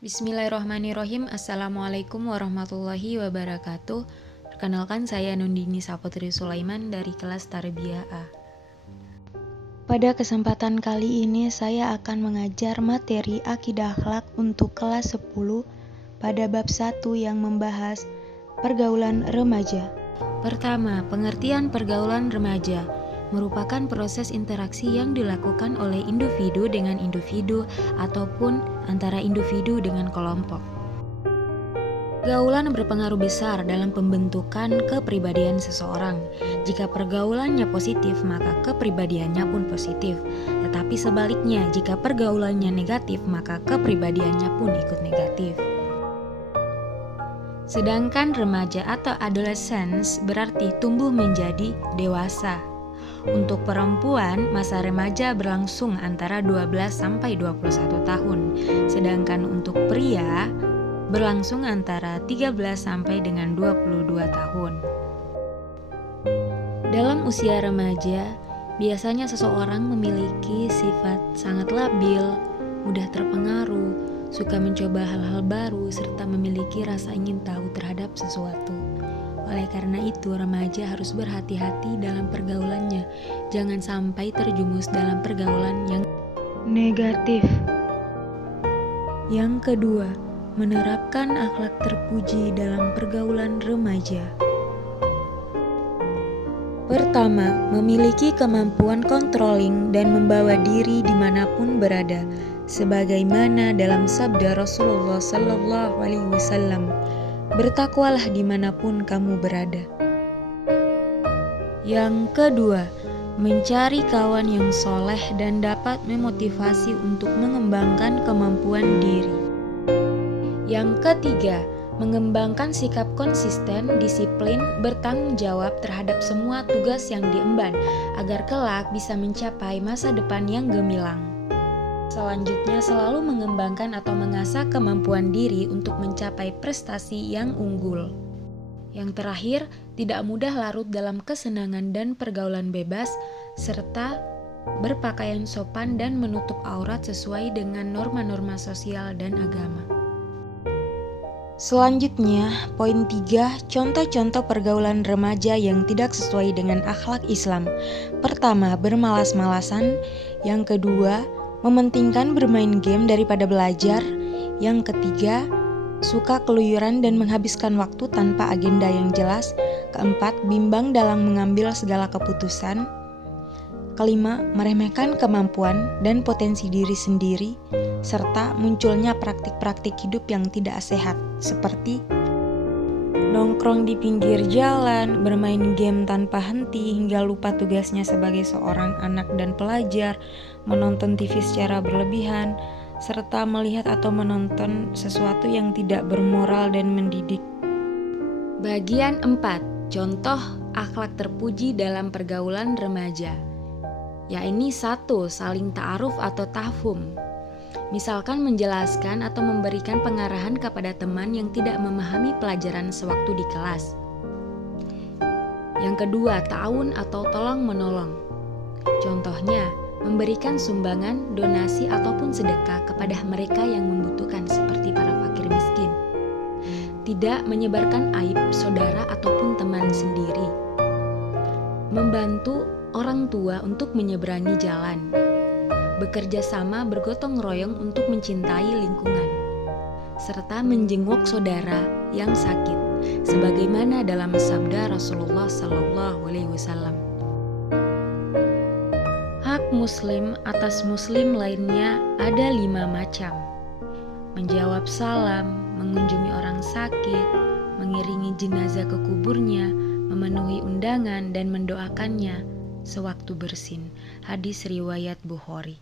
Bismillahirrahmanirrahim. Assalamualaikum warahmatullahi wabarakatuh. Perkenalkan, saya Nundini Saputri Sulaiman dari kelas Tarbiyah A. Pada kesempatan kali ini saya akan mengajar materi Akidah Akhlak untuk kelas 10 pada bab 1 yang membahas pergaulan remaja. Pertama, pengertian pergaulan remaja merupakan proses interaksi yang dilakukan oleh individu dengan individu ataupun antara individu dengan kelompok. Pergaulan berpengaruh besar dalam pembentukan kepribadian seseorang. Jika pergaulannya positif, maka kepribadiannya pun positif. Tetapi sebaliknya, jika pergaulannya negatif, maka kepribadiannya pun ikut negatif. Sedangkan remaja atau adolescence berarti tumbuh menjadi dewasa. Untuk perempuan, masa remaja berlangsung antara 12 sampai 21 tahun. Sedangkan untuk pria, berlangsung antara 13 sampai dengan 22 tahun. Dalam usia remaja, biasanya seseorang memiliki sifat sangat labil, mudah terpengaruh, suka mencoba hal-hal baru, serta memiliki rasa ingin tahu terhadap sesuatu. Oleh karena itu, remaja harus berhati-hati dalam pergaulannya. Jangan sampai terjumus dalam pergaulan yang negatif. Yang kedua, menerapkan akhlak terpuji dalam pergaulan remaja. Pertama, memiliki kemampuan controlling dan membawa diri dimanapun berada, sebagaimana dalam sabda Rasulullah SAW, bertakwalah dimanapun kamu berada. Yang kedua, mencari kawan yang soleh dan dapat memotivasi untuk mengembangkan kemampuan diri. Yang ketiga, mengembangkan sikap konsisten, disiplin, bertanggung jawab terhadap semua tugas yang diemban, agar kelak bisa mencapai masa depan yang gemilang. Selanjutnya, selalu mengembangkan atau mengasah kemampuan diri untuk mencapai prestasi yang unggul. Yang terakhir, tidak mudah larut dalam kesenangan dan pergaulan bebas, serta berpakaian sopan dan menutup aurat sesuai dengan norma-norma sosial dan agama. Selanjutnya, poin 3, contoh-contoh pergaulan remaja yang tidak sesuai dengan akhlak Islam. Pertama, bermalas-malasan. Yang kedua, mementingkan bermain game daripada belajar. Yang ketiga, suka keluyuran dan menghabiskan waktu tanpa agenda yang jelas. Keempat, bimbang dalam mengambil segala keputusan. Kelima, meremehkan kemampuan dan potensi diri sendiri, serta munculnya praktik-praktik hidup yang tidak sehat, seperti nongkrong di pinggir jalan, bermain game tanpa henti hingga lupa tugasnya sebagai seorang anak dan pelajar, menonton TV secara berlebihan, serta melihat atau menonton sesuatu yang tidak bermoral dan mendidik. Bagian 4. Contoh akhlak terpuji dalam pergaulan remaja. Yakni 1. Saling ta'aruf atau tafhum. Misalkan menjelaskan atau memberikan pengarahan kepada teman yang tidak memahami pelajaran sewaktu di kelas. Yang kedua, ta'awun atau tolong-menolong. Contohnya, memberikan sumbangan, donasi, ataupun sedekah kepada mereka yang membutuhkan seperti para fakir miskin. Tidak menyebarkan aib saudara ataupun teman sendiri. Membantu orang tua untuk menyeberangi jalan. Bekerja sama bergotong royong untuk mencintai lingkungan, serta menjenguk saudara yang sakit, sebagaimana dalam sabda Rasulullah SAW. Hak muslim atas muslim lainnya ada 5 macam. Menjawab salam, mengunjungi orang sakit, mengiringi jenazah ke kuburnya, memenuhi undangan dan mendoakannya sewaktu bersin. Hadis riwayat Bukhari.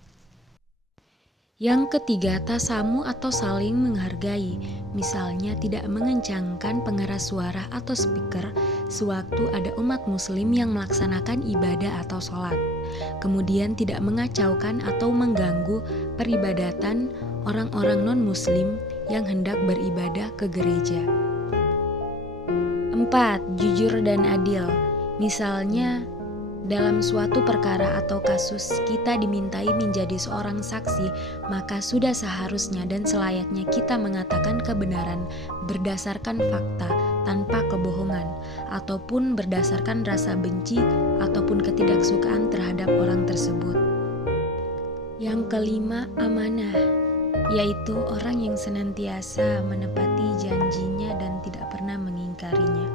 Yang ketiga, tasamu atau saling menghargai. Misalnya tidak mengencangkan pengeras suara atau speaker sewaktu ada umat muslim yang melaksanakan ibadah atau sholat. Kemudian tidak mengacaukan atau mengganggu peribadatan orang-orang non-muslim yang hendak beribadah ke gereja. 4. Jujur dan adil. Misalnya dalam suatu perkara atau kasus kita dimintai menjadi seorang saksi, maka sudah seharusnya dan selayaknya kita mengatakan kebenaran berdasarkan fakta tanpa kebohongan, ataupun berdasarkan rasa benci ataupun ketidaksukaan terhadap orang tersebut. Yang kelima, amanah, yaitu orang yang senantiasa menepati janjinya dan tidak pernah mengingkarinya.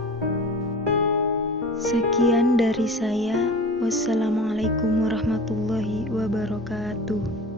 Sekian dari saya. Wassalamualaikum warahmatullahi wabarakatuh.